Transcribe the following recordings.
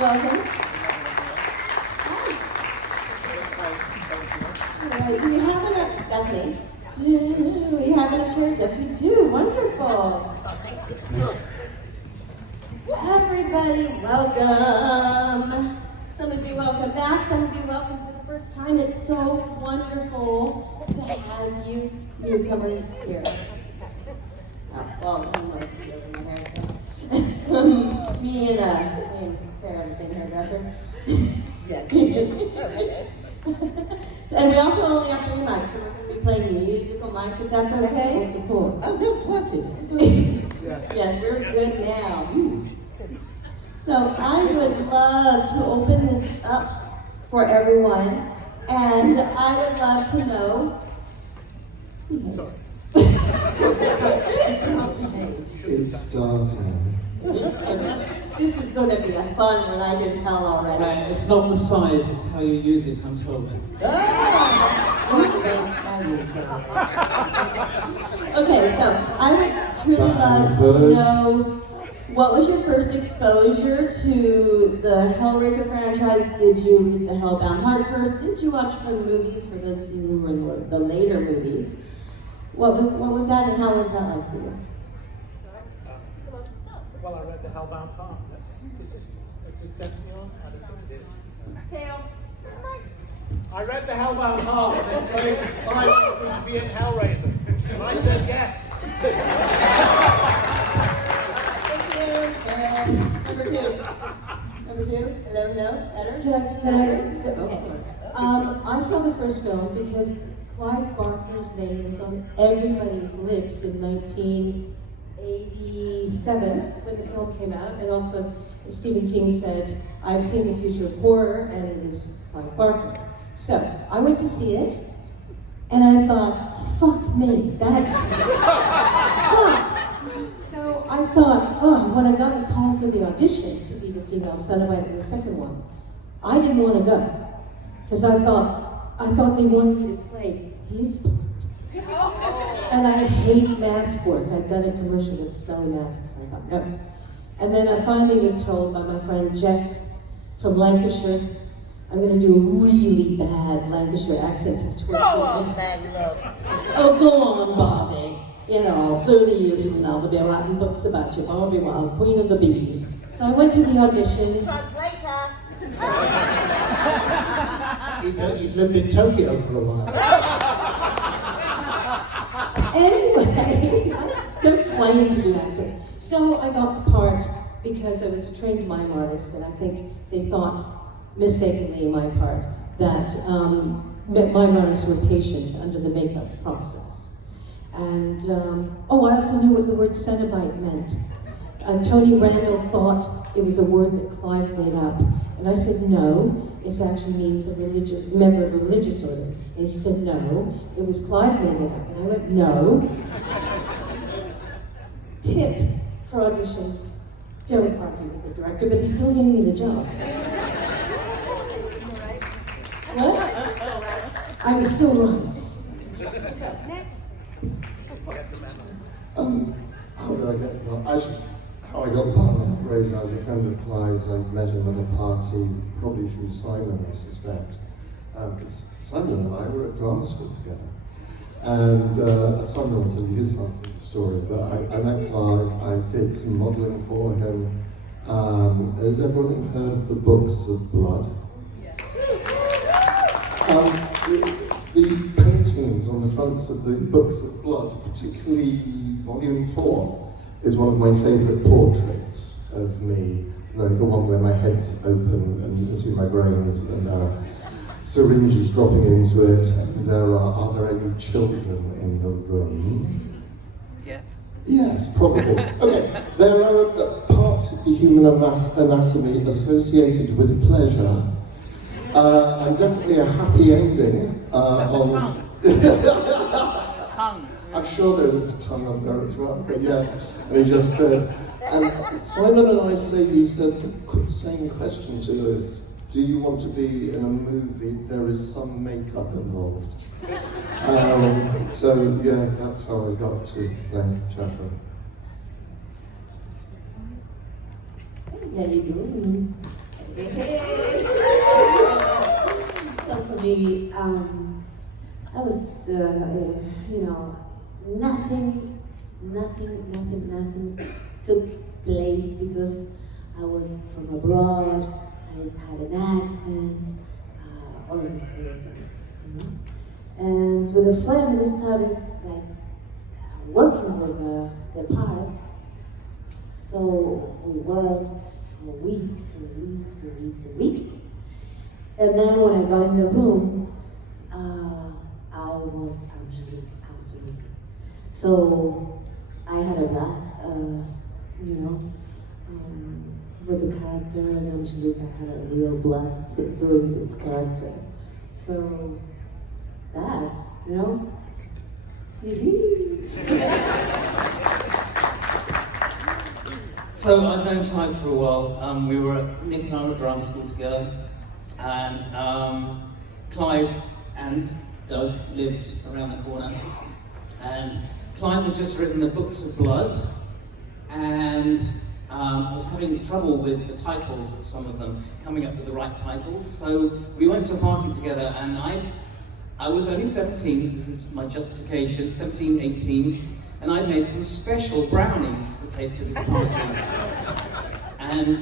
Welcome. All right, do we have enough? That's me. Do we have enough chairs? Yes, we do. Wonderful. Everybody, welcome. Some of you welcome back. Some of you welcome for the first time. It's so wonderful to have you newcomers here. Oh, well, I'm like over my hair, so. Me and Claire have the same hairdresser. Yeah. And we also only have 3 mics, so we're going to be playing musical mics, if that's okay. Support. Oh, that's working. Yes, we're good now. So I would love to open this up for everyone, and I would love to know. Sorry. It's starting. This is going to be a fun one, I can tell already. It's not the size, it's how you use it, I'm told. Okay, so I would truly love to know, what was your first exposure to the Hellraiser franchise? Did you read the Hellbound Heart first? Did you watch the movies, for those of you who were in the later movies? What was that, and how was that like for you? Well, I read the Hellbound Heart. Is this definitely on? I don't think it is. Hale. I read the Hellbound Heart and then played 5 minutes to be in Hellraiser. And I said yes. Thank you. Number 2. Number 2? Hello, no? Better? Can I? Okay. I saw the first film because Clive Barker's name was on everybody's lips in 1987 when the film came out, and often Stephen King said, "I've seen the future of horror, and it is Clive Barker." So I went to see it, and I thought, "Fuck me, that's fuck." So I thought, when I got the call for the audition to be the female Cenobite in the second one, I didn't want to go because I thought they wanted me to play his part. And I hate mask work. I'd done a commercial with smelly masks. I thought, no. And then I finally was told by my friend Jeff from Lancashire, I'm going to do a really bad Lancashire accent. Go on, man, love. Oh, go on, Bobby. 30 years from now, they'll be writing books about you. Bobby Wild, Queen of the Bees. So I went to the audition. Translator. You'd lived in Tokyo for a while. Anyway, they're planning to do accents. So I got the part because I was a trained mime artist, and I think they thought, mistakenly in my part, that mime artists were patient under the makeup process. And, I also knew what the word Cenobite meant. And Tony Randall thought it was a word that Clive made up. And I said, no, it actually means a member of a religious order. And he said, no, it was Clive made it up. And I went, no. Tip for auditions, don't argue with the director, but he still gave me the job. So. What? I was still right. How I got the part of Hellraiser, I was a friend of Clive's. I met him at a party, probably through Simon, I suspect. Because Simon and I were at drama school together. And Simon will tell you his half of the story, but I met Clive, I did some modelling for him. Has everyone heard of the Books of Blood? Yes. The paintings on the fronts of the Books of Blood, particularly Volume 4, is one of my favourite portraits of me. The one where my head's open and you can see my brains and syringes dropping into it. And are there any children in the room? Yes. Yes, probably. Okay, there are parts of the human anatomy associated with pleasure. And definitely a happy ending on... Tongue. I'm sure there is a tongue up there as well, but yeah. And he just said, and Simon and I he said the same question to us: do you want to be in a movie? There is some makeup involved. So yeah, that's how I got to play Jeffrey. Yeah, you do. Well, for me, I was, nothing took place because I was from abroad, I had an accent, all of these things, And with a friend, we started working with the part. So we worked for weeks and weeks and weeks and weeks. And then when I got in the room, I was absolutely. So I had a blast, with the character, and Angelique, I had a real blast doing this character. So that, So I've known Clive for a while. Nick and I were at drama school together, and Clive and Doug lived around the corner. And Clive had just written the Books of Blood, and was having trouble with the titles of some of them, coming up with the right titles. So we went to a party together, and I was only 17, this is my justification, 17, 18, and I made some special brownies to take to this party. And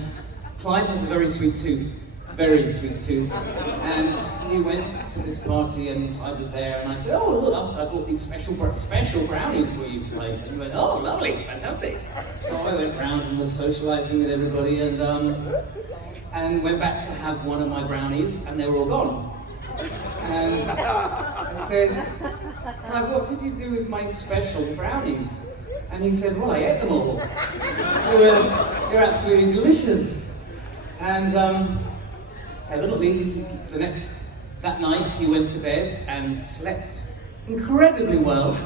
Clive has a very sweet tooth. And we went to this party, and Clive was there, and I said, "Oh, look, I bought these special brownies for you, Clive." And he went, "Oh, lovely, fantastic." So I went round and was socialising with everybody, and went back to have one of my brownies, and they were all gone. And I said, "Clive, what did you do with my special brownies?" And he said, "Well, I ate them all. They're absolutely delicious." And evidently, that night he went to bed and slept incredibly well,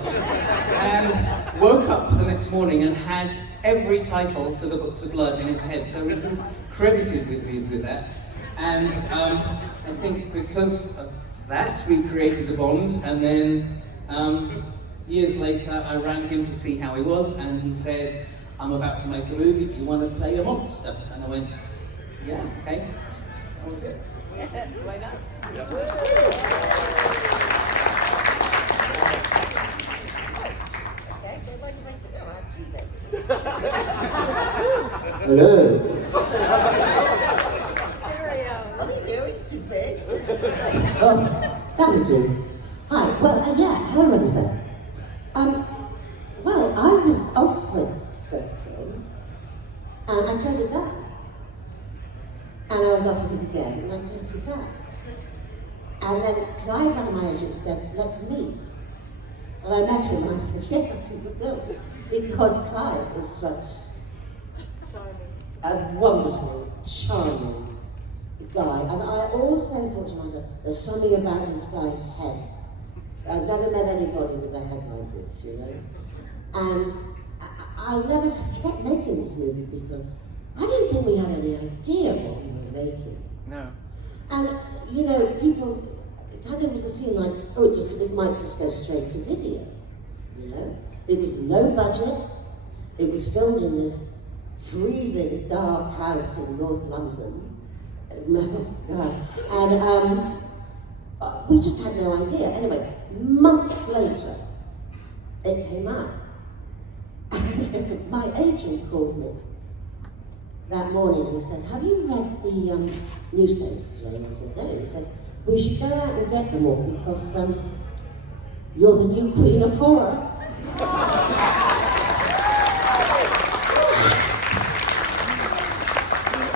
and woke up the next morning and had every title to the Books of Blood in his head. So he was credited with that. And I think because of that, we created a bond, and then years later, I rang him to see how he was, and he said, "I'm about to make a movie, do you want to play a monster?" And I went, "Yeah, okay." That was it. Why not? Okay, so what do you like to do? I have two then. Hello. Are these earrings too big? Oh, that'll do. Hi, well, Hellraiser. Well, I was off with the film, and I turned it down. And I was offered it again, and I turned it down. And then Clive, one of my agents, said, "Let's meet." And I met him, and I said, "Yes, I'll do the film." Because Clive is such a wonderful, charming guy. And I also thought to myself, there's something about this guy's head. I've never met anybody with a head like this, And I'll never forget making this movie because I didn't think we had any idea what we were making. No. And, people had always a feeling like, it might just go straight to video, It was low budget, it was filmed in this freezing dark house in North London, and we just had no idea. Anyway, months later, it came out. And my agent called me that morning and he said, "Have you read the newspapers today?" And I said, "No." He says, "We should go out and get them all because you're the new queen of horror."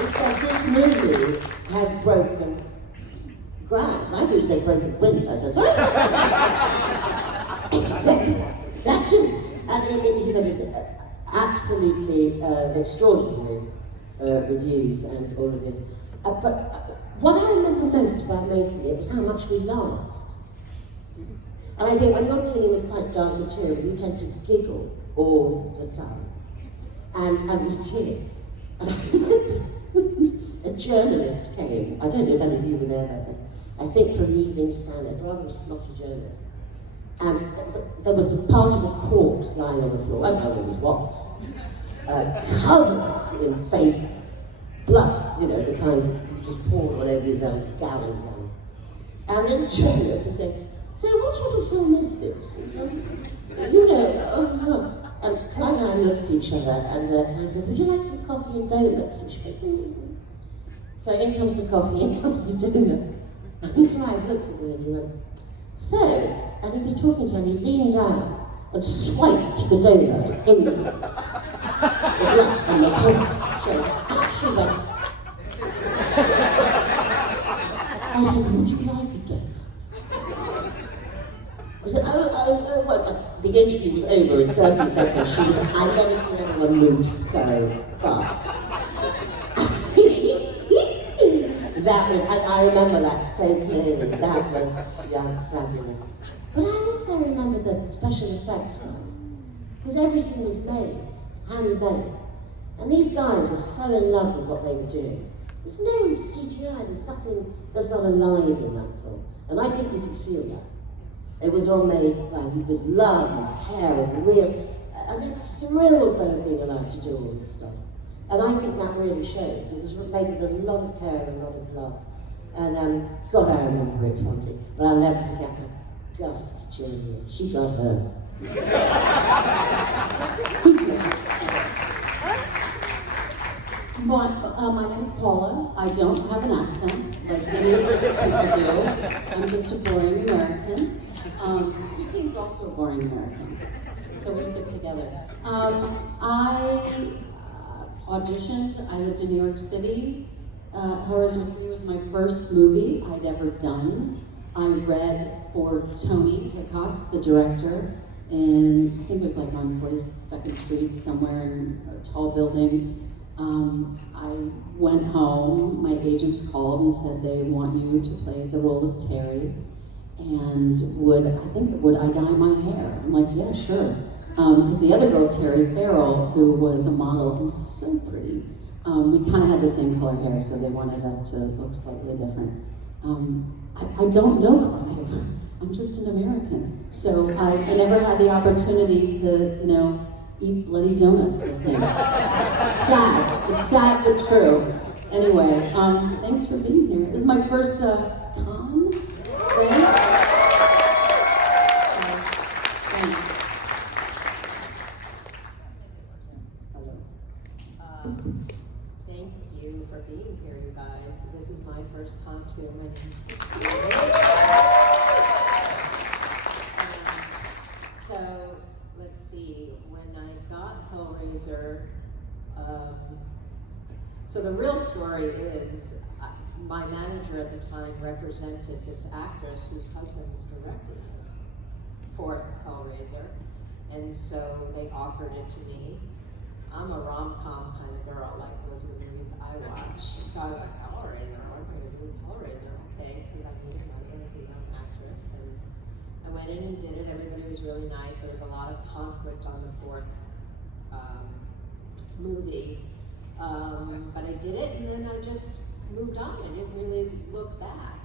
He said, "This movie has broken ground." And I do say broken wind. I said, "Sorry?" That too. And he said, "It's absolutely extraordinary reviews and all of this." But what I remember most about making it was how much we laughed. And I think when you're dealing with quite dark material, you tend to giggle all the time. And we did. And I remember a journalist came, I don't know if any of you were there, I think from the Evening Standard, rather a snotty journalist. And there was a part of the corpse lying on the floor, as there was what, covered in fake blood, the kind you just poured all over his eyes, gallon. And this journalist was saying, so what sort of film is this? You know, and Clive and I looked at each other, and Clive said, would you like some coffee and donuts? And she went, So in comes the coffee, in comes the donuts. And Clive looked at me and he went, so, and he was talking to her, and he leaned down and swiped the donut in the black and the white. So actually went. I said, would you like a donut? I said, well, the interview was over in 30 seconds. I've never seen anyone move so fast. That was, and I remember that so clearly. That was just fabulous. But I also remember the special effects guys, because everything was made, handmade. And these guys were so in love with what they were doing. There's no CGI, there's nothing that's not alive in that film. And I think you can feel that. It was all made with love and care and real, and they were thrilled they were being allowed to do all this stuff. And I think that really shows. It was made with a lot of care and a lot of love. And God, I remember it fondly. But I'll never forget that gust genius. She got hers. My name is Paula. I don't have an accent like many of these people do. I'm just a boring American. Christine's also a boring American, so we stick together. I auditioned. I lived in New York City. Hellraiser 3 was my first movie I'd ever done. I read for Tony Hickox, the director, and I think it was like on 42nd Street, somewhere in a tall building. I went home, my agents called and said they want you to play the role of Terry, and would I dye my hair? I'm like, yeah, sure. Because the other girl, Terry Farrell, who was a model and so pretty, we kind of had the same color hair, so they wanted us to look slightly different. I don't know Clive. I'm just an American. So I never had the opportunity to, eat bloody donuts with him. Sad. It's sad but true. Anyway, thanks for being here. This is my first con, right? Thanks. Hello. Thank you for being here, you guys. This is my first con too. My name is Christine. So, let's see. When I got Hellraiser, so the real story is my manager at the time represented this actress whose husband was directing this fourth Hellraiser, and so they offered it to me. I'm a rom-com kind of girl, like those are the movies I watch. So I was like, Hellraiser, what am I going to do with Hellraiser? Okay, because I needed money, I was a young actress, and I went in and did it. Everybody was really nice. There was a lot of conflict on the fourth movie, but I did it, and then I just moved on. I didn't really look back.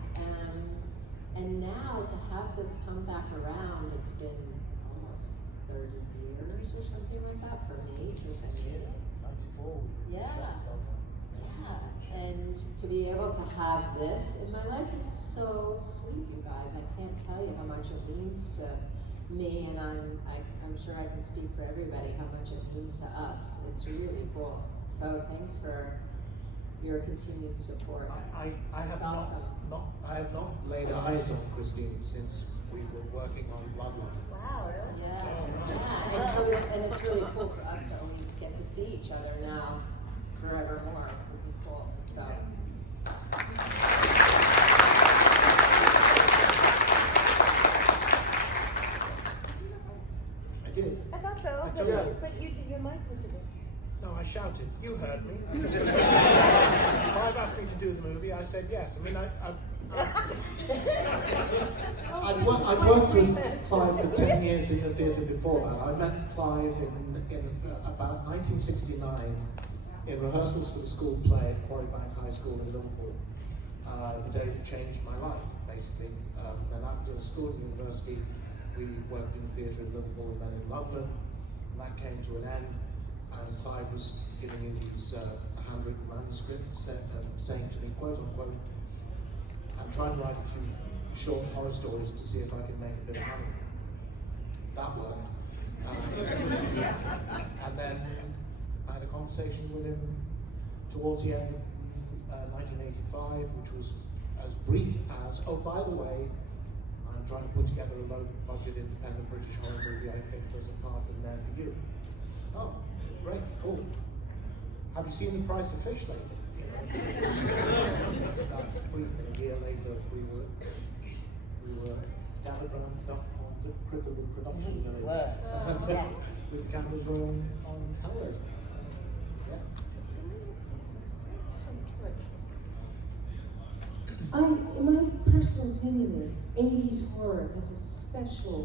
And now to have this come back around, it's been almost 30 years or something like that for me since I did it. 94. Yeah. And to be able to have this in my life is so sweet, you guys. I can't tell you how much it means to me, and I'm sure I can speak for everybody how much it means to us. It's really cool. So thanks for your continued support. I have awesome. I have not laid eyes on Christine since we were working on Bloodline. Wow, really? Yeah. And it's really cool for us to always get to see each other now forevermore. It would be cool. So. I did. I thought so, I but, told you. your mic was a bit. No, I shouted. You heard me. Clive asked me to do the movie. I said yes. I mean, I'd worked with Clive for 10 years in the theatre before that. I met Clive in about 1969 in rehearsals for the school play at Quarry Bank High School in Liverpool. The day that changed my life, basically. Then after school and university, we worked in theatre in Liverpool and then in London. And that came to an end. and Clive was giving me these handwritten manuscripts saying to me, quote unquote, I'm trying to write a few short horror stories to see if I can make a bit of money. That worked. And then I had a conversation with him towards the end of 1985, which was as brief as, oh, by the way, I'm trying to put together a low-budget independent British horror movie. I think there's a part in there for you. Oh, great, cool. Have you seen The Price of Fish lately? That brief, and a year later, we were gathered around the duck pond at Critical Production Village with the cameras rolling on Hellraiser. Yeah. My personal opinion is 80s horror has a special,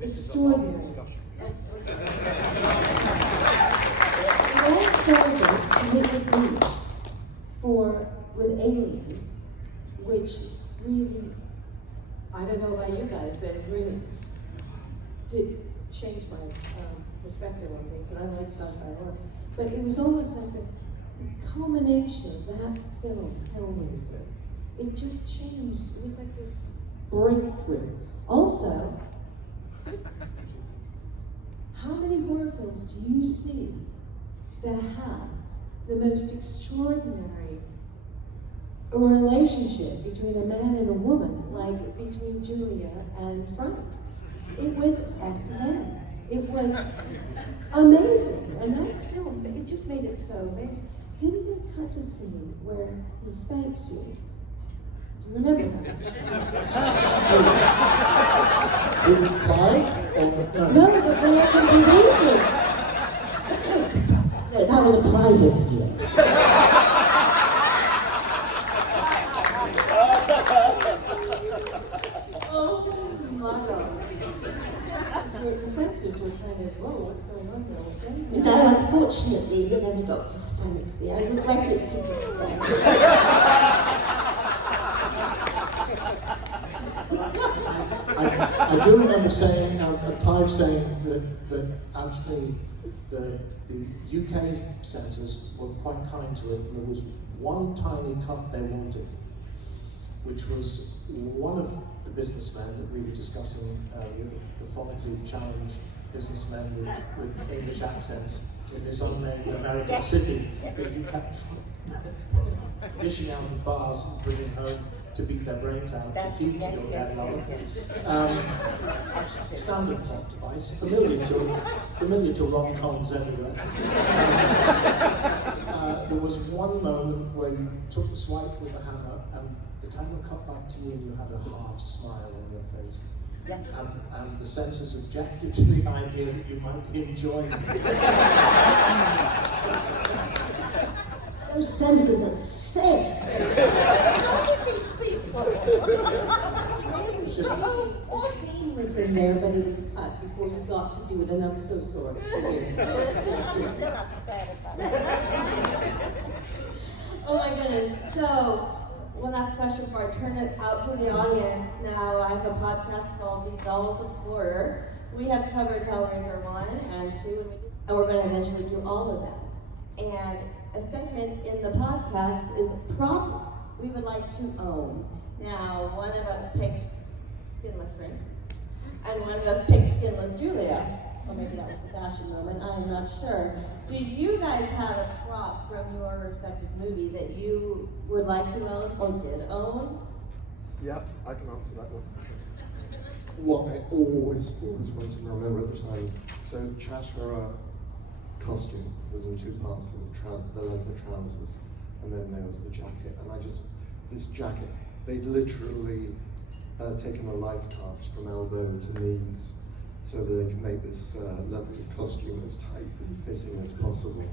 extraordinary. It all started with Alien, which really, I don't know about you guys, but it really did change my perspective on things, and I like sci-fi horror. But it was almost like the culmination of that film, Hellraiser. It just changed. It was like this breakthrough. Also, how many horror films do you see that have the most extraordinary relationship between a man and a woman, like between Julia and Frank? It was S&M. It was amazing, and that's still, it just made it so amazing. Didn't they cut a scene where he spanks you? Do you remember that? Clive? Or No, the local producer. No, that was a private video. Oh my God. The senses were kind of, whoa, what's going on there? No, unfortunately, he never got to spank me. I regret it to this day. I do remember saying, Clive saying that actually the UK censors were quite kind to it, and there was one tiny cut they wanted, which was one of the businessmen that we were discussing earlier, the phonically challenged businessmen with English accents in this unnamed American city that you kept dishing out of bars and bringing home to beat their brains out to feed to your dead lover. Standard plot device, familiar to rom-coms everywhere. There was one moment where you took the swipe with the hammer and the camera cut back to you and you had a half smile on your face. And the censors objected to the idea that you might be enjoying this. Those censors are sick. Look at these people. It's just, All scene was in there, but it was cut before you got to do it, and I'm so sorry to hear. I'm still upset about it. Oh my goodness. So, one last question before I turn it out to the audience. Now, I have a podcast called The Dolls of Horror. We have covered Hellraiser 1 and 2, and we're going to eventually do all of them. And a segment in the podcast is prop we would like to own. Now, one of us picked Skinless Frank, and one of us picked Skinless Julia. Or maybe that was the fashion moment, I'm not sure. Do you guys have a prop from your respective movie that you would like to own or did own? Yeah, I can answer that one. What I always wanted to remember at the time, so Chatterer costume was in two parts, the leather trousers, and then there was the jacket, and this jacket, they'd literally taken a life cast from elbow to knees so that they could make this leather costume as tightly fitting as possible.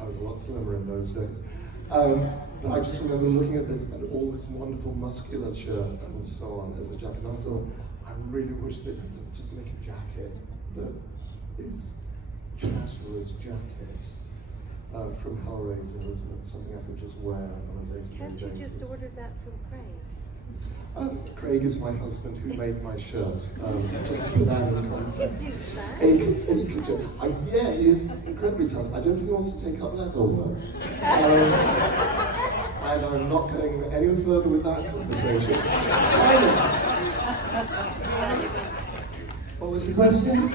I was a lot slimmer in those days. But I just remember looking at this and all this wonderful musculature and so on as a jacket, and I thought, I really wish they'd had to just make a jacket that is Chatterer's jacket from Hellraiser, something I could just wear on a day-to-day basis. Can't you just order that from Craig? Craig is my husband who made my shirt, just to put that in context. He is incredibly talented. I don't think he wants to take up leather work. And I'm not going any further with that conversation. Simon! What was the question?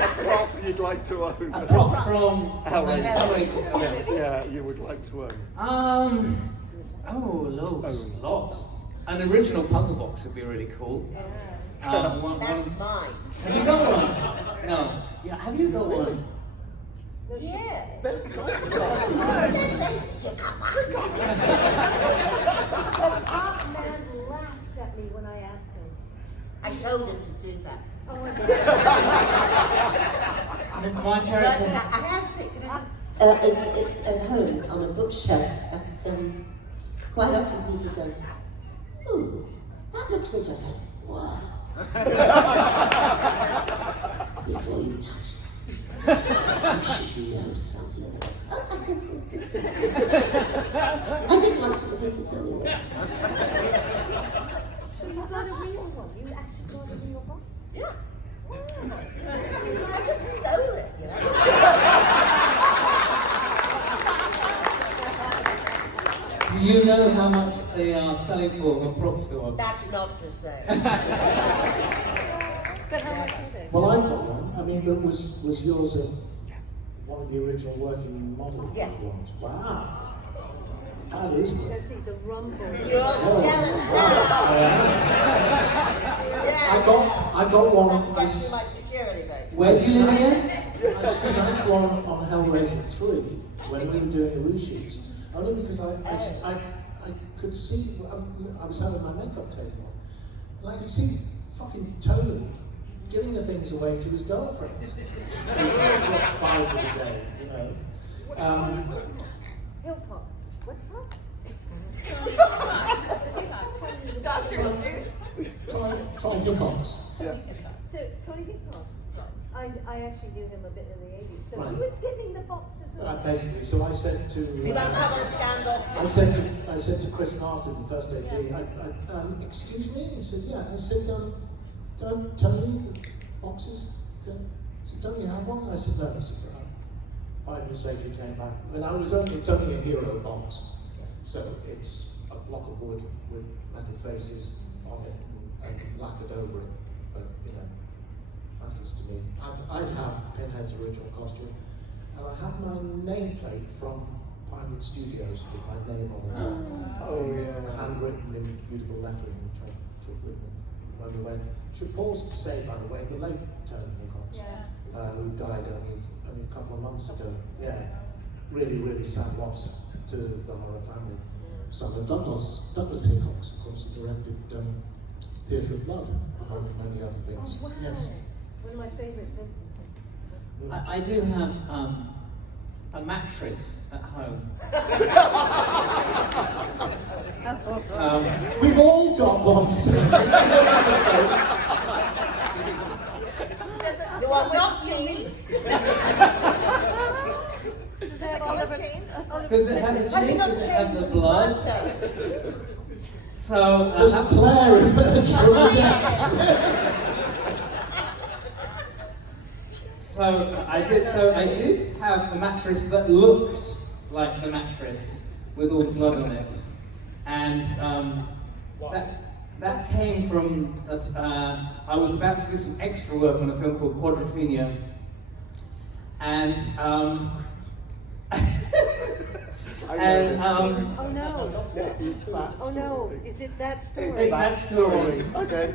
A prop you'd like to own. A prop from Hellraiser. Yeah, you would like to own. Lots. An original puzzle box would be really cool. That's mine. Have you got one? No. Yeah, have you got one? Yeah. The art man laughed at me when I asked him. I told him to do that. Oh my My But character. I have seen it's at home on a bookshelf. And, quite often people go, ooh, that looks interesting. Wow. Before you touch that, you should know something. Okay. I did lots of things anyway. So you got a real one? You actually got a real box? Yeah. I just stole it, you know. Do you know how much they are selling for a prop store? That's not for sale. But how much are they? Well, I've got one. I mean, but was yours one of the original working model Yes. ones? Wow. That is good. Let's see the rumble. You're all jealous now. Yeah. I got one. Have to get through my security, babe. Where do you live again? I signed one on Hellraiser 3 when we were doing the reshoots. Only because I could see, I was having my makeup taken off, and I could see fucking Tony giving the things away to his girlfriends. He dropped 5 of the day, you know. Hillcock. What's Try Hillcocks. Yeah. So, Tony Hillcock. I actually knew him a bit in the 80s. So Right. he was giving the boxes away. Basically, so I said to We won't have a scandal. I said to Chris Martin, the first AD, excuse me? He said, yeah. I said, Tony, boxes? I said, don't you have one? I said, no. He said, 5 minutes later he came back. And it's only a hero box. So it's a block of wood with metal faces on it and lacquered over it. But, you know, matters to me. I'd have Pinhead's original costume. And I have my nameplate from Pinewood Studios with my name on it. Oh, yeah. Handwritten in beautiful lettering, which I took with me when we went. Should pause to say, by the way, the late Tony Hillcock, who died only a couple of months ago. Yeah, really, really sad loss to the horror family. Son of Douglas Hillcock, of course, who directed Theatre of Blood, among many other things. Oh, wow. Yes. One of my favorite things. I do have a mattress at home. We've all got one, sir. You are not unique. Does it have Oliver chains? Does it have the Has cheese? it got Does it have chains the and blood? blood? So Does Claire in the So I did have a mattress that looked like the mattress with all the blood on it, and that came from I was about to do some extra work on a film called Quadrophenia, and and Oh no. Yeah, it's that Oh no. Is it that story? It's that story. Okay.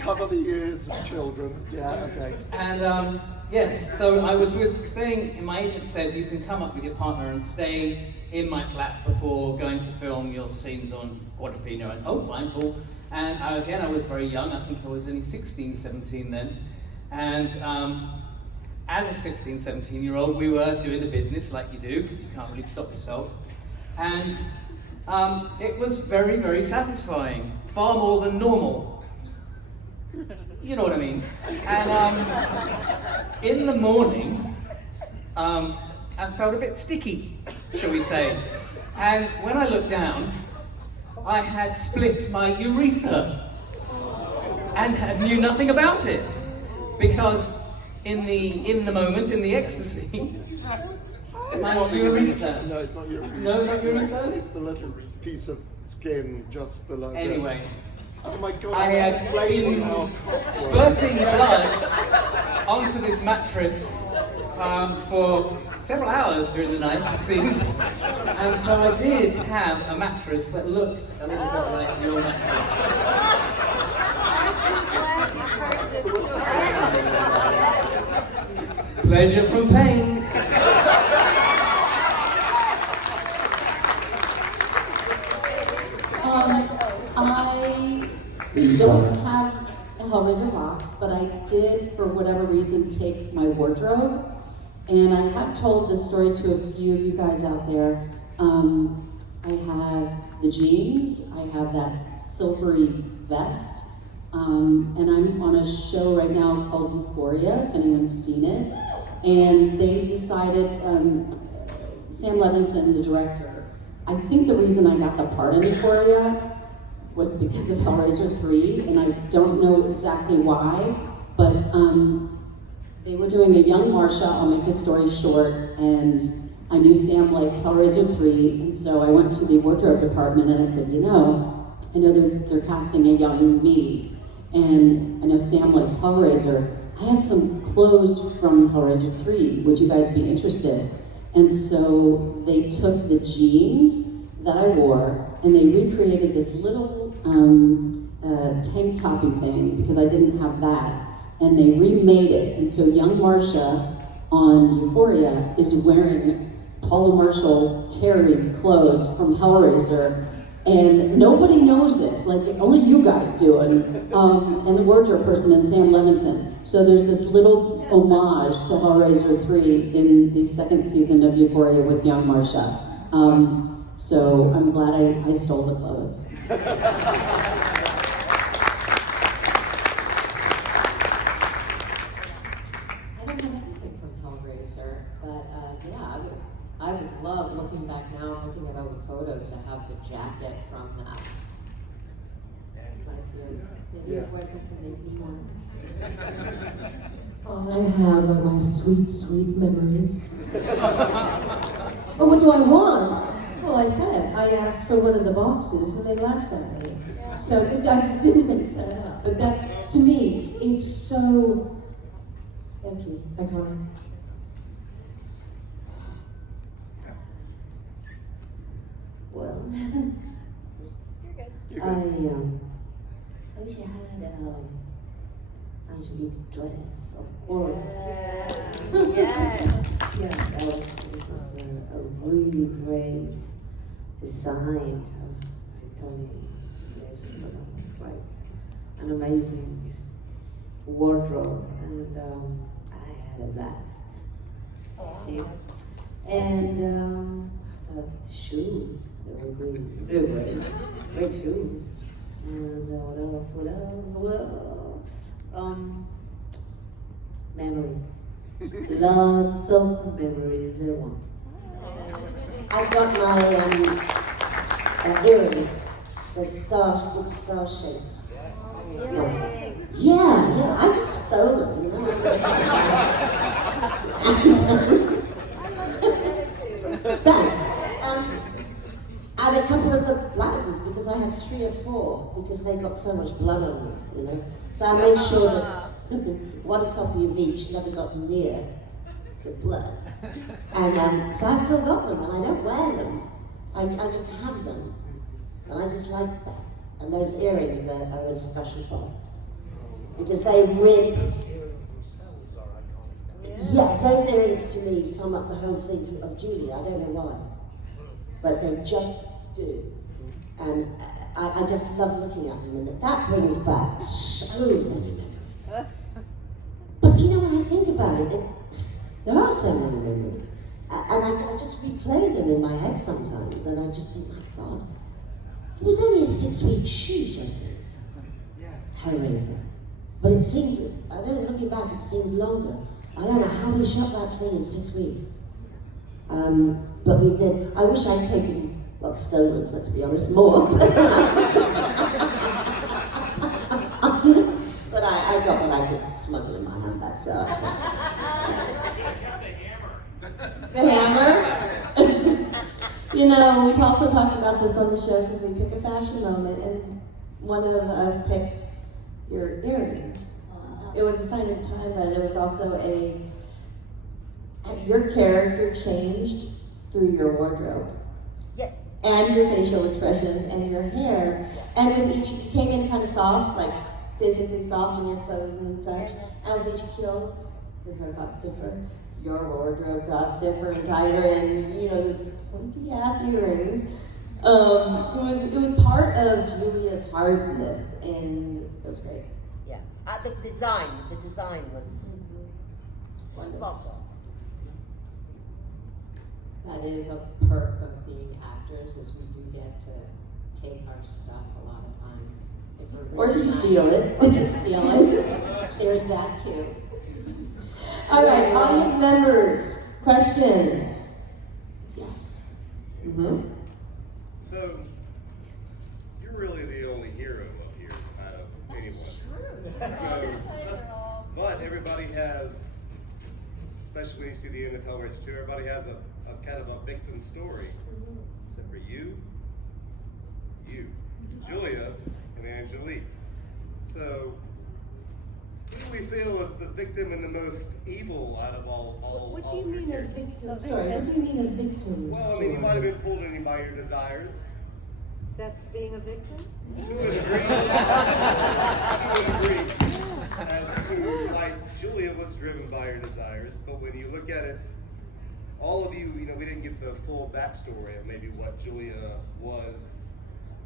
Cover the ears of children. Yeah, okay. And yes, so I was staying, my agent said you can come up with your partner and stay in my flat before going to film your scenes on Quadrophenia. And oh, fine, cool. And again, I was very young, I think I was only 16, 17 then. And as a 16, 17-year-old, we were doing the business like you do, because you can't really stop yourself. And it was very, very satisfying, far more than normal. You know what I mean. And in the morning, I felt a bit sticky, shall we say. And when I looked down, I had split my urethra and knew nothing about it. Because in the moment, in the ecstasy, my urethra. No, it's not urethra. No, not urethra? It's the little piece of skin just below. Anyway. Oh my God! I had been spurting blood onto this mattress for several hours during the night, it seems. And so I did have a mattress that looked a little bit like your mattress. Pleasure from pain. I don't have a Hellraiser box, but I did, for whatever reason, take my wardrobe. And I have told this story to a few of you guys out there. I have the jeans, I have that silvery vest, and I'm on a show right now called Euphoria, if anyone's seen it. And they decided, Sam Levinson, the director, I think the reason I got the part in Euphoria was because of Hellraiser 3, and I don't know exactly why, but they were doing a young Marsha, I'll make a story short, and I knew Sam liked Hellraiser 3, and so I went to the wardrobe department and I said, I know they're casting a young me, and I know Sam likes Hellraiser. I have some clothes from Hellraiser 3, would you guys be interested? And so they took the jeans that I wore, and they recreated this little tank toppy thing, because I didn't have that, and they remade it, and so young Marsha on Euphoria is wearing Paula Marshall Terry clothes from Hellraiser, and nobody knows it, like only you guys do, and the wardrobe person and Sam Levinson. So there's this little homage to Hellraiser 3 in the second season of Euphoria with young Marsha. So I'm glad I stole the clothes. I don't have anything from Hellraiser, but yeah, I would love, looking back now, looking at all the photos, to have the jacket from that. Like your boyfriend can make me one. All I have are my sweet, sweet memories. Oh, what do I want? Well, I said, I asked for one of the boxes and they laughed at me. So I just didn't make that up. But that, to me, it's so, thank you, iconic. Well, You're good. I wish I had Angelique's dress, of course. Yes. Yeah, it was a really great design. I thought it was like an amazing wardrobe, and I had a blast. See? And the shoes, they were great, great shoes. And what else? Well, memories. Lots of memories, everyone. I've got my earrings, the big star shape. Yeah, I just stole them, you know. Thanks. And a couple of the blouses, because I had 3 or 4, because they got so much blood on them, you know. So I made sure that one copy of each never got near the blood. And so I've still got them, and I don't wear them. I just have them. And I just like that. And those earrings are in a special box. Because they really... Yeah, those earrings to me sum up the whole thing of Julie. I don't know why. But they just do. And I just love looking at them, and that brings back so many memories. But you know, when I think about it, there are so many memories. And I just replay them in my head sometimes, and I just think, my God, it was only a 6-week shoot, I think. Hellraiser. But it seemed, I don't know, looking back, it seemed longer. I don't know how we shot that thing in 6 weeks. But we did. I wish I'd taken Well, stolen, let's be honest, more. But I got what I could smuggle in my handbag, so that's fine. The hammer? You know, we also talked about this on the show because we pick a fashion moment, and one of us picked your earrings. It was a sign of time, but it was also your character changed through your wardrobe. Yes. And your facial expressions and your hair. And with each, you came in kind of soft, like physically soft in your clothes and such. And with each kill, your hair got stiffer, your wardrobe got stiffer and tighter, and you know, this pointy ass earrings. It was part of Julia's hardness, and it was great. Yeah. The design was spot on. That is a perk of being actors, is we do get to take our stuff a lot of times. If we're Or really you nice. steal it. Or just steal it. There's that too. All right, audience members, questions? Yes. Mm-hmm. So, you're really the only hero up here out of anyone. So, but everybody has, especially when you see the end of Hellraiser 2, everybody has a kind of a victim story. Except for you, Julia, and Angelique. So, who do we feel is the victim and the most evil out of all What do all you of your mean a characters? victim? Sorry, what do you mean a victim Well, I story? mean, you might have been pulled in by your desires. That's being a victim? You would agree. As to, like, Julia was driven by her desires, but when you look at it, all of you, we didn't get the full backstory of maybe what Julia was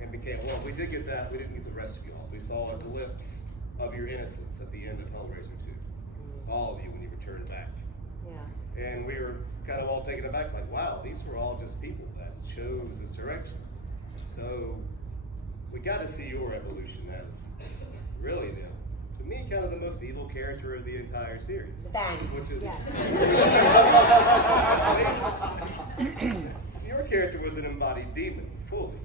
and became. Well, we did get that. We didn't get the rest of you all. We saw a glimpse of your innocence at the end of Hellraiser 2. All of you when you returned back. Yeah. And we were kind of all taken aback, like, wow, these were all just people that chose this direction. So we got to see your evolution as really, to me, kind of the most evil character of the entire series. Thanks. Which is Yeah. your character was an embodied demon, fully.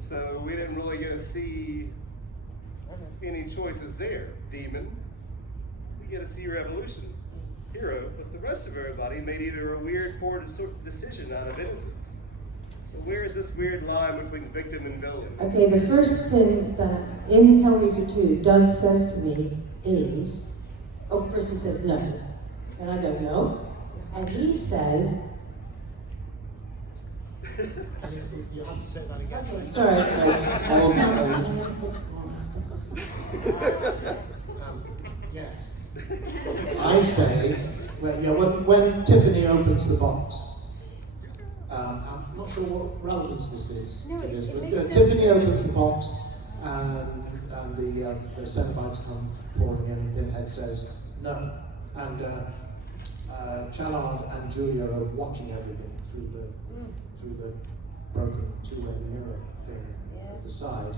So we didn't really get to see any choices there. Demon, we get to see your evolution. Hero, but the rest of everybody made either a weird, poor decision out of innocence. So where is this weird line between victim and villain? Okay, the first thing that in Hellraiser 2, Doug says to me is, first he says no. And I go, no. And he says, You have to say that again. okay, sorry. Yes. I say, when Tiffany opens the box, I'm not sure what relevance this is to this, but Tiffany opens the box and the Cenobites come pouring in, and Pinhead says no. And Challard and Julia are watching everything through the broken two-way mirror thing at the side.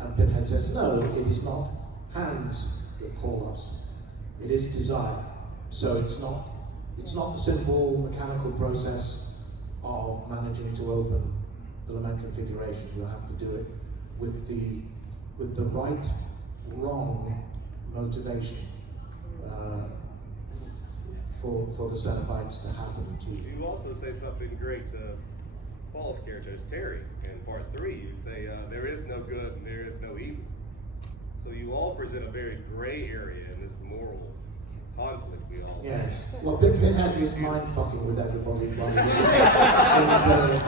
And Pinhead says, no, it is not hands that call us. It is desire. So it's not the simple mechanical process of managing to open the lament configuration. You have to do it with the right, wrong motivation for the Cenobites to happen to you. You also say something great to Paul's character as Terry in part 3. You say there is no good and there is no evil. So you all present a very gray area in this moral conflict we all Yes. Well, Pinhead was mind-fucking with everybody while he was in the middle of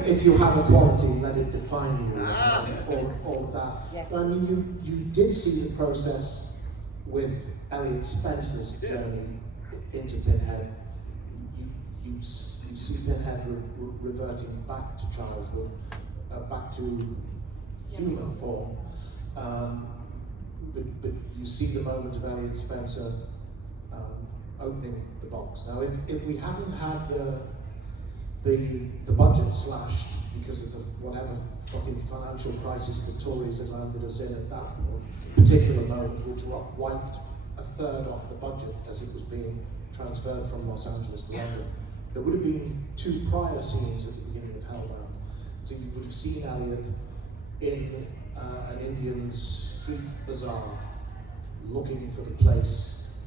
that. If you have a quality, let it define you, all of that. But I mean, you did see the process with Elliot Spencer's journey into Pinhead. You see Pinhead reverting back to childhood, back to human form. But you see the moment of Elliot Spencer opening the box. Now, if we hadn't had the budget slashed because of the whatever fucking financial crisis the Tories had landed us in at that particular moment, which wiped a third off the budget as it was being transferred from Los Angeles to London, there would have been 2 prior scenes at the beginning of Hellbound. So you would have seen Elliot in an Indian street bazaar, looking for the place,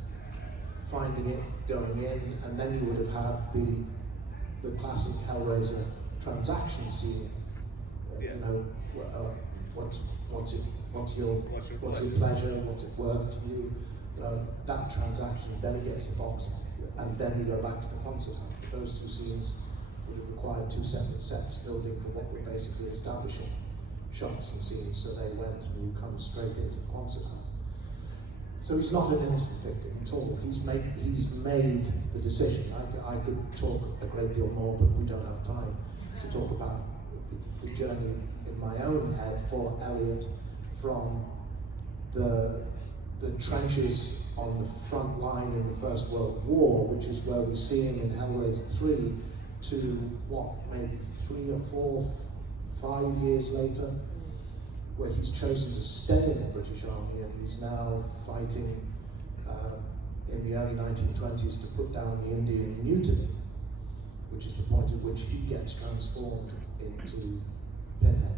finding it, going in, and then you would have had the classic Hellraiser transaction scene. Yeah. You know, what's your pleasure, what's it worth to you? That transaction, then he gets the box, and then we go back to the concert hall. Those 2 scenes would have required 2 separate sets building for what were basically establishing shots and scenes, so they went and you come straight into the concert hall. So he's not an innocent victim at all. He's made the decision. I could talk a great deal more, but we don't have time to talk about the journey in my own head for Elliot from the trenches on the front line in the First World War, which is where we see him in Hellraiser 3, to what, maybe 3 or 4, 5 years later, where he's chosen to stay in the British Army, and he's now fighting in the early 1920s to put down the Indian Mutiny, which is the point at which he gets transformed into Pinhead.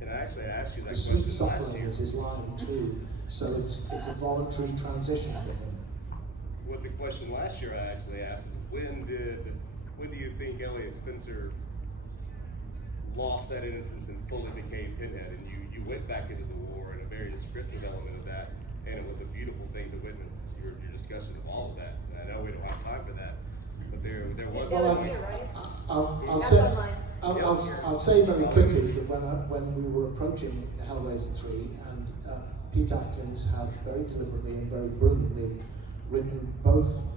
And I actually asked you that The question sweet last suffering year. is his line too, so it's a voluntary transition for him. What the question last year I actually asked is when do you think Elliot Spencer lost that innocence and fully became Pinhead? And you went back into the war and a very descriptive element of that, and it was a beautiful thing to witness your discussion of all of that. And I know we don't have time for that, but there was. Well, I'll say very quickly that when we were approaching Hellraiser 3, and Pete Atkins had very deliberately and very brilliantly written both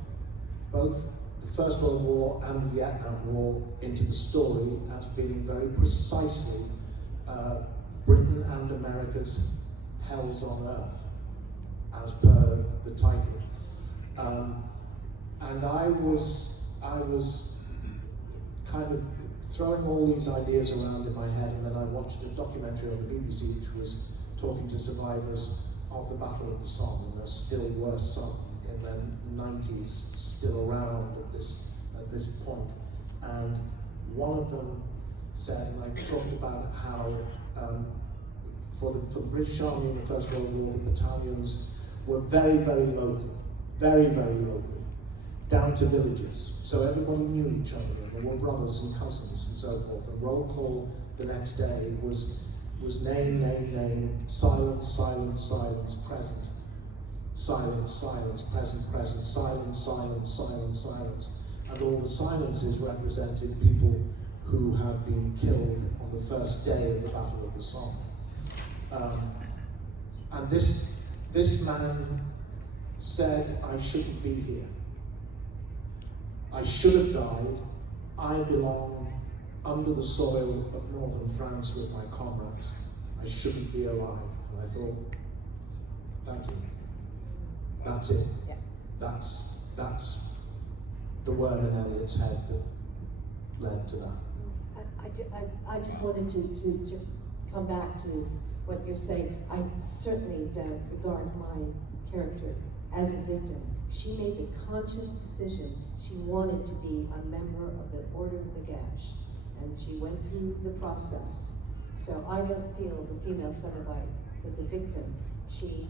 the First World War and the Vietnam War into the story as being very precisely Britain and America's Hells on Earth, as per the title. And I was kind of throwing all these ideas around in my head, and then I watched a documentary on the BBC which was talking to survivors of the Battle of the Somme, and there still were some in the 90s still around at this point. And one of them said, and I talked about how for the British Army in the First World War, the battalions were very, very local, very, very local, down to villages. So everybody knew each other, and they were brothers and cousins and so forth. The roll call the next day was name, name, name, silence, silence, silence, present. Silence, silence, present, present, silence, silence, silence, silence. And all the silences represented people who had been killed on the first day of the Battle of the Somme. And this man said, I shouldn't be here. I should have died. I belong under the soil of northern France with my comrades. I shouldn't be alive. And I thought, thank you. That's it. Yeah. That's the worm in Elliot's head that led to that. I just wanted to just come back to what you're saying. I certainly don't regard my character as a victim. She made the conscious decision. She wanted to be a member of the Order of the Gash, and she went through the process. So I don't feel the female Cenobite was a victim. She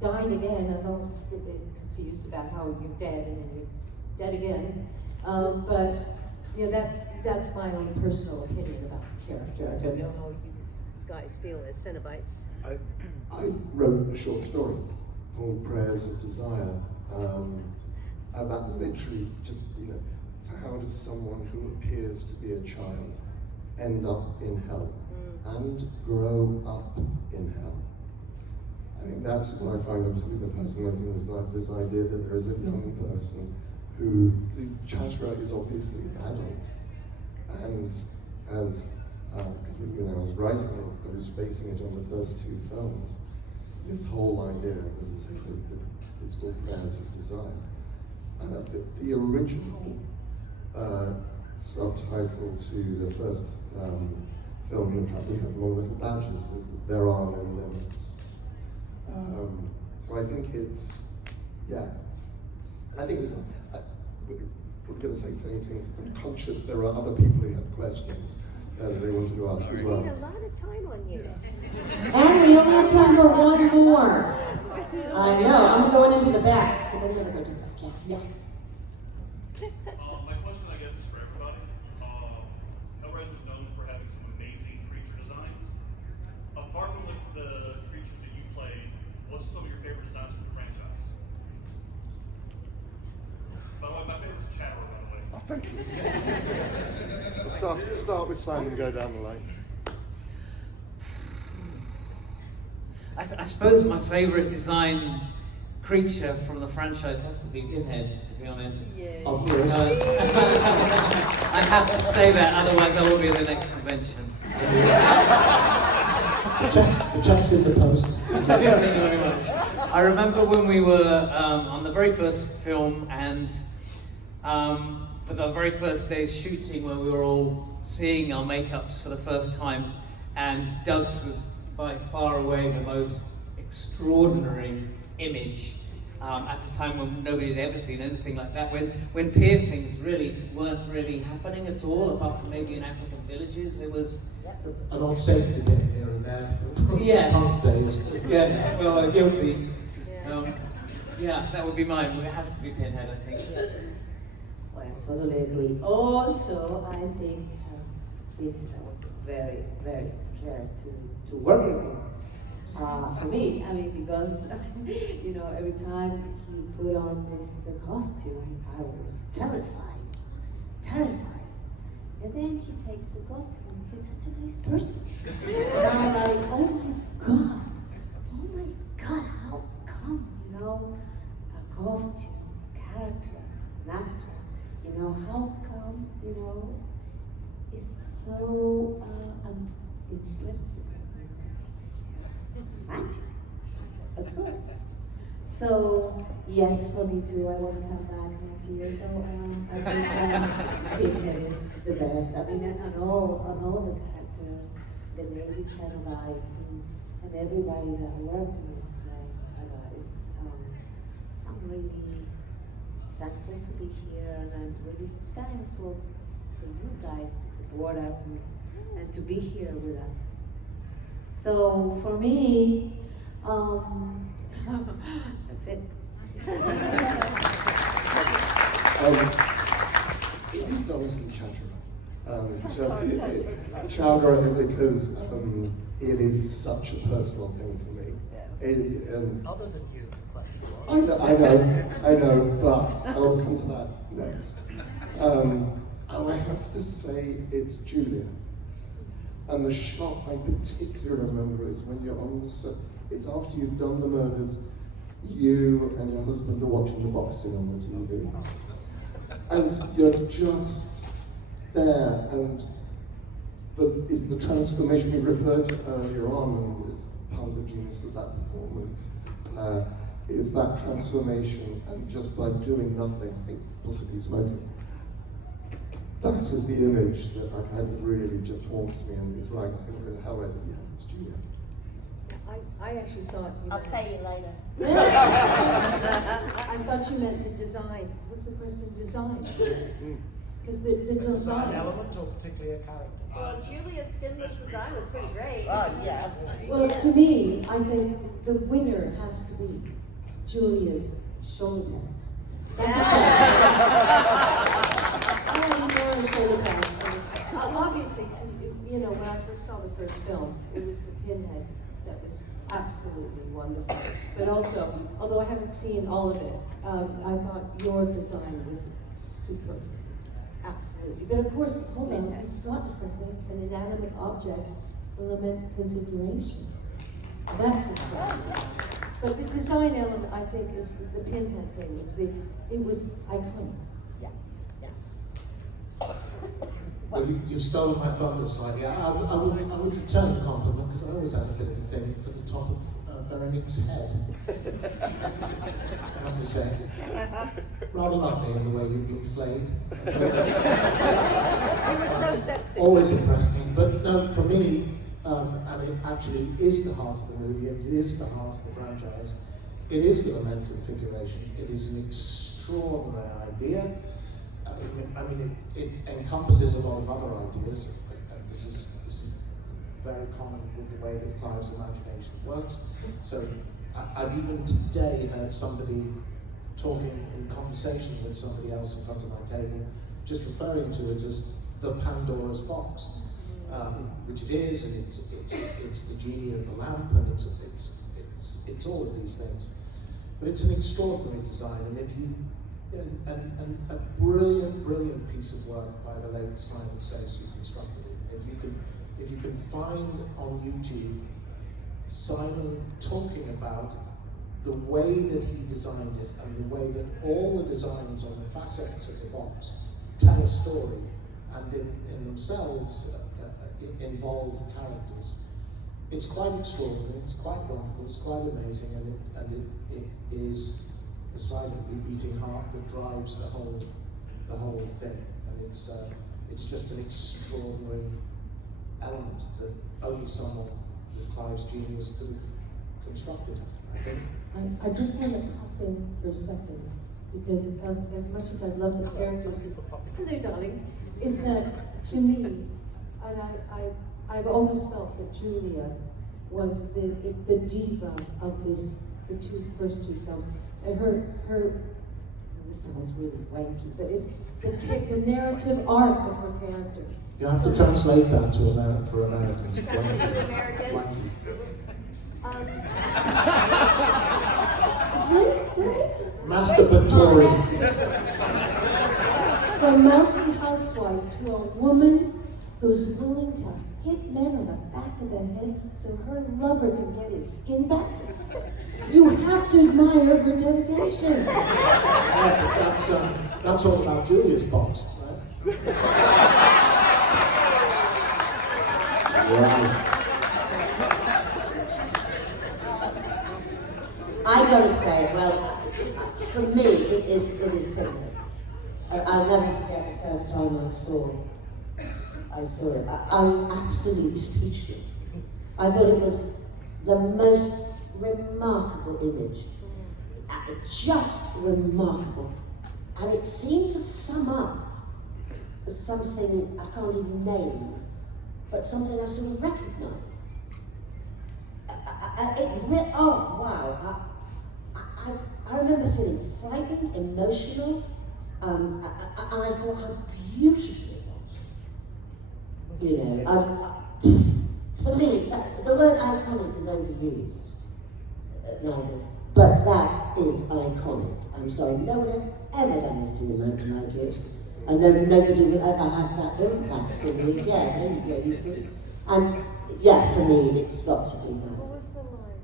died again. I'm almost a bit confused about how you're dead and then you're dead again. But you know, that's my own personal opinion about the character. I don't know how you Guys feel as Cenobites. I wrote a short story called Prayers of Desire, about literally just, so how does someone who appears to be a child end up in hell and grow up in hell? I think that's what I find absolutely fascinating, is like this idea that there is a young person who, the Chashra is obviously an adult, and as because I was writing it, I was basing it on the first 2 films. This whole idea of this is it's called Prayers of Desire, and the original subtitle to the first film, in fact we have more little badges, is that there are no limits. So I think it's, yeah, I think it's going to say the same things. I'm conscious there are other people who have questions that they wanted to ask as We well. need a lot of time on you. And we only have time for one more. I know, I'm going into the back, because I never go to the back. Yeah. My question, I guess, is for everybody. Hellraiser is known for having some amazing creature designs. Apart from the creatures that you played, what's some of your favorite designs from the franchise? By the way, my favorite is Chatterer, by the way. Oh, thank you. We'll start with Simon and go down the line. I suppose my favourite design creature from the franchise has to be Pinhead, to be honest. Of course. I have to say that, otherwise I won't be at the next convention. The check's in the post. Thank you very much. I remember when we were on the very first film, and for the very first day's shooting, when we were all seeing our makeups for the first time, and Doug's was by far away the most extraordinary image at a time when nobody had ever seen anything like that, when piercings really weren't really happening at all, apart from maybe in African villages. It was An old safety bit here and there. Yes. Punk days. yes, well, guilty. Yeah, that would be mine. It has to be Pinhead, I think. Well, I totally agree. Also, I think Pinhead was very, very scared to work with him. For me, I mean, because you know, every time he put on the costume, I was terrified. And then he takes the costume. He's such a nice person. And I'm like, oh my god, how come, you know, a costume, character, an actor, you know, how come, you know, it's so impressive. It's magic, of course. So, yes, for me too, I want to come back next year. So, I think Pinhead is the best. I mean, and all the characters, the ladies satellites, and everybody that worked in this saga is, I'm really thankful to be here, and I'm really thankful for you guys to support us and to be here with us. So for me, that's it. It's honestly Chatterer, because it is such a personal thing for me. Other than you, the question was. I know, but I will come to that next. And I have to say, it's Julia. And the shot I particularly remember is when you're on the set. It's after you've done the murders, you and your husband are watching the boxing on the TV. And you're just there, and it's the transformation we referred to earlier on, and it's part of the genius of that performance. It's that transformation, and just by doing nothing, possibly smoking, that is the image that kind of really just haunts me, and it's like, I think we're in Hellraiser, yeah, it's Julia. I actually thought you I'll meant, pay you later. I thought you meant the design. What's the question? Design. Because the Design design. element or particularly a character? Well, Julia's skinless design was pretty great. Oh, yeah. Well, to me, I think the winner has to be Julia's shoulder pads. That's a challenge. I am wearing shoulder pads. Obviously, you know, when I first saw the first film, it was the Pinhead that was absolutely wonderful. But also, although I haven't seen all of it, I thought your design was superb. Absolutely. But of course, hold on, you've got something, an inanimate object, element configuration. That's the problem. But the design element, I think, is the Pinhead thing. It was iconic. Yeah. Well, you've stolen my thunder slightly. I would return the compliment because I always had a bit of a thing for the top of Veronique's head. I have to say. Rather lovely in the way you've been flayed. You were so sexy. Always impressed me. But no, for me, and it actually is the heart of the movie, and it is the heart of the franchise. It is the lament configuration. It is an extraordinary idea. I mean, it encompasses a lot of other ideas, and this is very common with the way that Clive's imagination works. So I've even today heard somebody talking in conversation with somebody else in front of my table, just referring to it as the Pandora's box, which it is, and it's the genie of the lamp, and it's all of these things. But it's an extraordinary design, and if you and a brilliant piece of work by the late Simon Says who constructed it. If you can find on YouTube Simon talking about the way that he designed it and the way that all the designs on the facets of the box tell a story and in themselves involve characters. It's quite extraordinary, it's quite wonderful, it's quite amazing, and it is the silently beating heart that drives the whole thing. And it's just an extraordinary element that only someone with Clive's genius could have constructed, I think. I just want to pop in for a second, because as much as I love the characters, hello darlings, is that to me, and I've always felt that Julia was the diva of the first two films. And her this sounds really wanky, but it's the narrative arc of her character. You have to translate that to for Americans. American. Masturbatory. From mousy housewife to a woman who's willing to hit men on the back of the head so her lover can get his skin back. You have to admire her dedication. Yeah, but that's all about Julia's box, right? Right. I gotta say, well, for me, it is Pinhead. I'll never forget the first time I saw it. I was absolutely speechless. I thought it was the most remarkable image. Just remarkable. And it seemed to sum up something I can't even name, but something I sort of recognised. Oh, wow. I remember feeling frightened, emotional, and I thought how beautiful it was. You know, for me, the word iconic is overused nowadays, but that is iconic. I'm sorry, no one had ever done anything like it, and nobody will ever have that impact for me again. There you go, you see. And yeah, for me, it's got to be that. What was the line?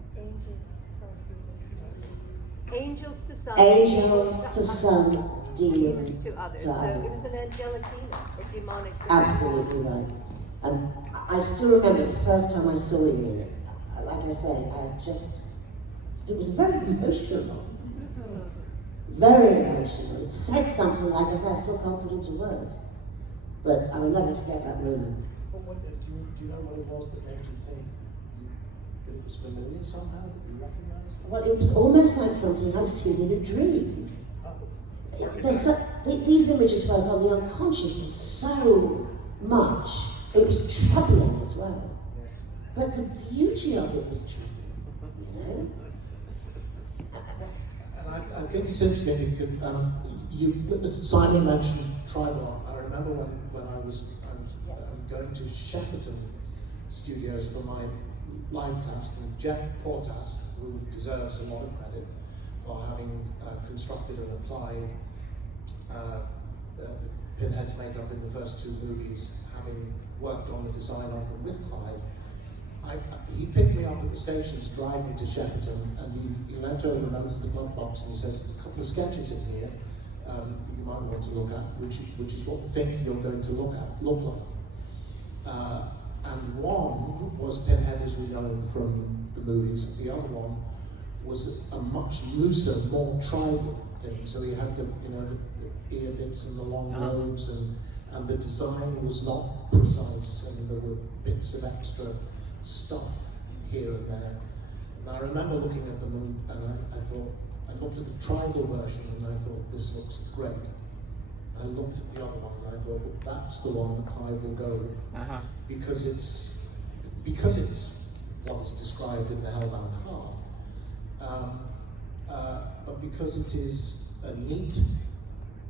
Angels to some. Angel to some, demons to others. to So it others. was an angelitina, a demonic. Absolutely right. And I still remember the first time I saw you. Like I say, it was very emotional. Very emotional. It said something, like I said, I still can't put into words. But I'll never forget that moment. Do you know what it was that made you think that it was familiar somehow, that you recognized it? Well, it was almost like something I'd seen in a dream. These images work on the unconscious so much. It was troubling as well. But the beauty of it was troubling, you know? And I think it's interesting, Simon mentioned tribal art. I remember when I was going to Shepperton Studios for my live cast, and Jeff Portas, who deserves a lot of credit for having constructed and applied Pinhead's makeup in the first two movies, having worked on the design of them with Clive. He picked me up at the station to drive me to Shepperton, and he leant over and opened the glove box and he says, "There's a couple of sketches in here that you might want to look at, which is what we think you're going to look like." And one was Pinhead as we know him from the movies. The other one was a much looser, more tribal thing. So he had the ear bits and the long lobes, and the design was not precise, and there were bits of extra stuff here and there. And I remember looking at them, and I looked at the tribal version, and I thought, this looks great. I looked at the other one and I thought, but that's the one that Clive will go with. Because it's what is described in the Hellbound Heart, but because it is a neat,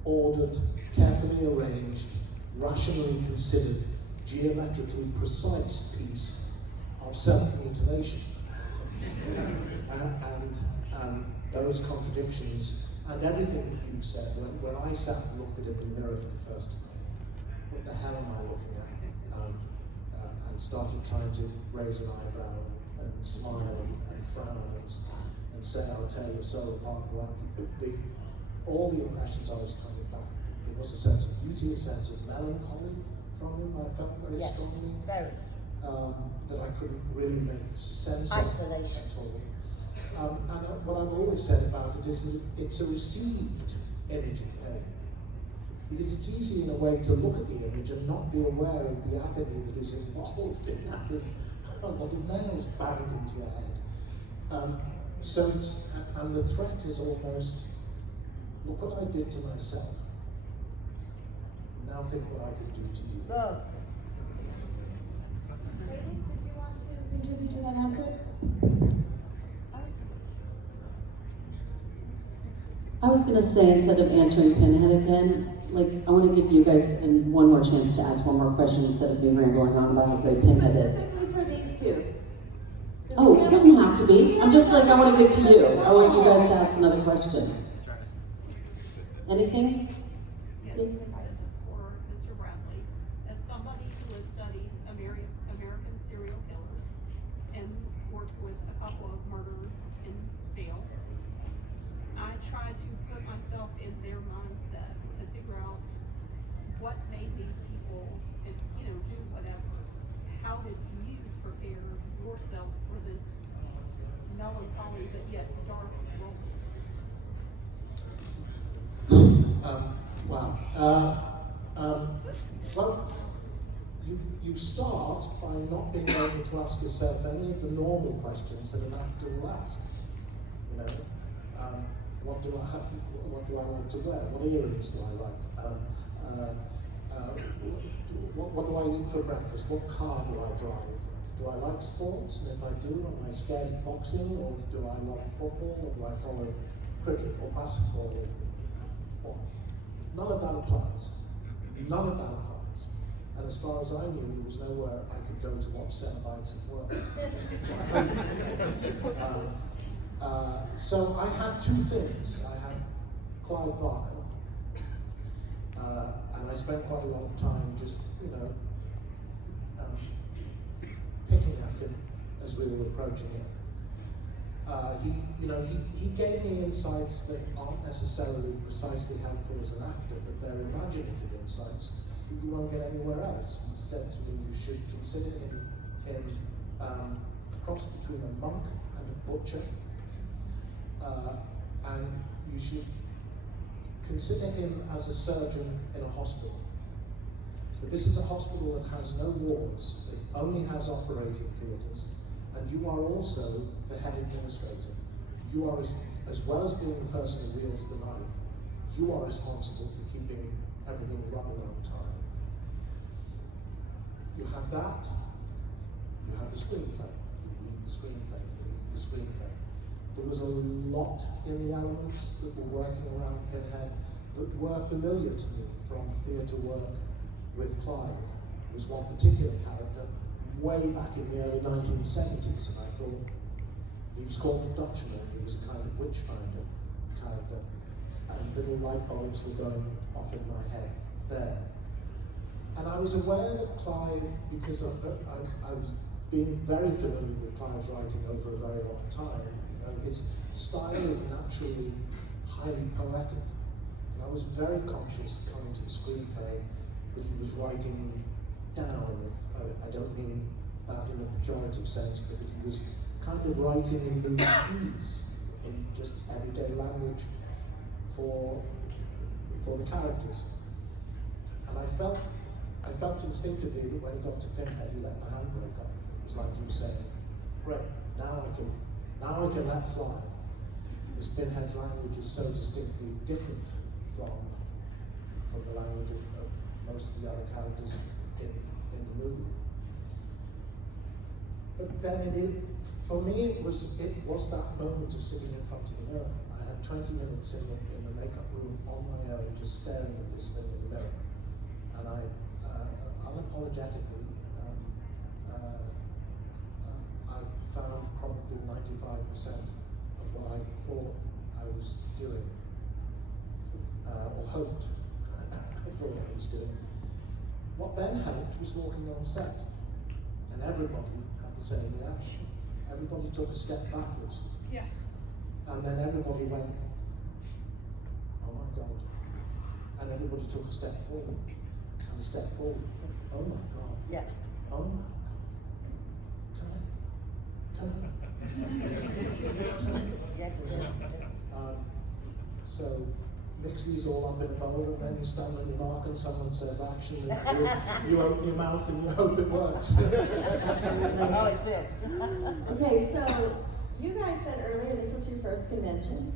ordered, carefully arranged, rationally considered, geometrically precise piece of self-mutilation. and those contradictions and everything that you said, when I sat and looked at it in the mirror for the first time, what the hell am I looking at? And started trying to raise an eyebrow and smile and frown and say, I'll tear your soul apart. All the impressions I was coming back, there was a sense of beauty, a sense of melancholy from him. I felt very strongly. Very. That I couldn't really make sense Isolation. of at all. And what I've always said about it is that it's a received image of pain. Because it's easy in a way to look at the image and not be aware of the agony that is involved in having a lot of nails banged into your head. So it's, and the threat is almost, look what I did to myself. Now think what I could do to you. Go. Ladies, did you want to contribute to that answer? I was going to say, instead of answering Pinhead again, like, I want to give you guys one more chance to ask one more question instead of me rambling on about how great Pinhead is. Specifically for these two. Oh, it doesn't have to be. I'm just like, I want to give to you. I want you guys to ask another question. Anything? Yes, this is for Mr. Bradley. As somebody who has studied American serial killers and worked with a couple of murderers in jail, I try to put myself in their mindset to figure out what made these people, do whatever. How did you prepare yourself for this melancholy but yet dark role? Well, you start by not being able to ask yourself any of the normal questions that an actor will ask. What do I like to wear? What earrings do I like? What do I eat for breakfast? What car do I drive? Do I like sports? And if I do, am I scared of boxing? Or do I love football? Or do I follow cricket or basketball? Or none of that applies. None of that applies. And as far as I knew, there was nowhere I could go to watch Cenobites as well. So I had two things. I had Clive Barker, and I spent quite a lot of time just, picking at him as we were approaching it. He gave me insights that aren't necessarily precisely helpful as an actor, but they're imaginative insights that you won't get anywhere else. He said to me, you should consider him a cross between a monk and a butcher. And you should consider him as a surgeon in a hospital. But this is a hospital that has no wards, it only has operating theatres, and you are also the head administrator. You are, as well as being the person who wields the knife, you are responsible for keeping everything running on time. You have that, you have the screenplay, you read the screenplay, you read the screenplay. There was a lot in the elements that were working around Pinhead that were familiar to me from theatre work with Clive. There was one particular character way back in the early 1970s, and I thought he was called the Dutchman. He was a kind of witchfinder character, and little light bulbs were going off in my head there. And I was aware that Clive, because I was being very familiar with Clive's writing over a very long time, his style is naturally highly poetic. And I was very conscious coming to the screenplay that he was writing down, I don't mean that in a pejorative sense, but that he was kind of writing in movies, in just everyday language for the characters. And I felt instinctively that when he got to Pinhead, he let the handbrake off. It was like he was saying, great, now I can let fly. This Pinhead's language is so distinctly different from the language of most of the other characters in the movie. But then for me, it was that moment of sitting in front of the mirror. I had 20 minutes in the makeup room on my own, just staring at this thing in the mirror. And I, unapologetically, I found probably 95% of what I thought I was doing, or hoped I thought I was doing. What then helped was walking on set, and everybody had the same reaction. Everybody took a step backwards. Yeah. And then everybody went, oh my God. And everybody took a step forward, and a step forward. Oh my God. Yeah. Oh my God. Can I? So mix these all up in a bowl, and then you stand on your mark and someone says action, and you open your mouth and you hope it works. Oh, it did. Okay, so you guys said earlier this was your first convention.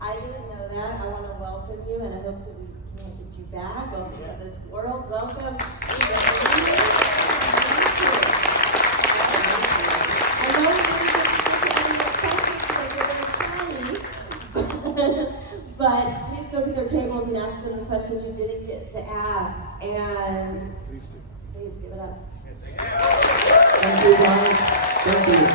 I didn't know that. I want to welcome you, and I hope that we can get you back. Welcome to this world. Welcome. I know we didn't get to any more questions because they're very tiny, but please go to their tables and ask them the questions you didn't get to ask. And please give it up. Thank you, guys. Thank you.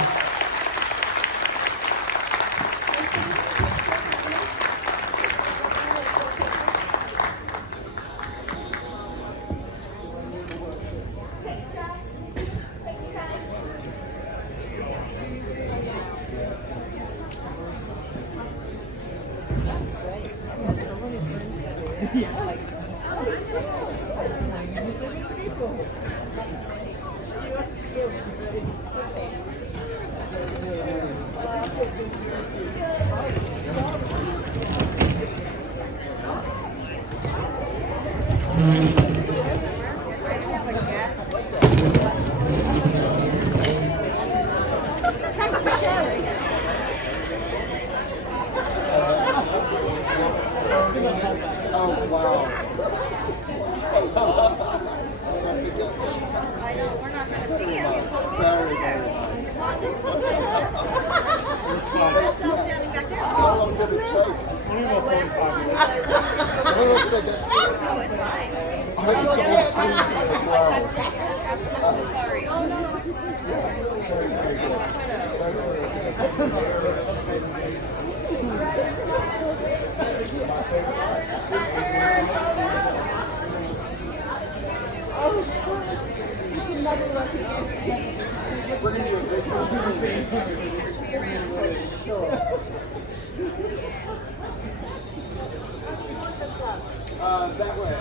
That way.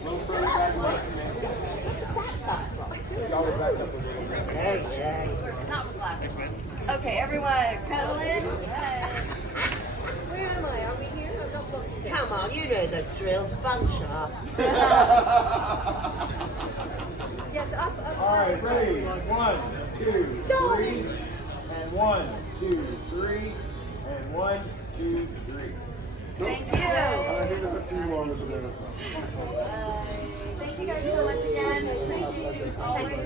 A little further back Y'all were back up a little bit. Not with glasses. Okay, everyone, cuddle in. Where am I? Are we here? I've got booked. Come on, you know the drill. Fun shop. Yes, up. All right, ready? 1, 2, 3. And 1, 2, 3. And 1, 2, 3. Thank you. I think there's a few more with the there as well. Thank you guys so much again. Thank you always.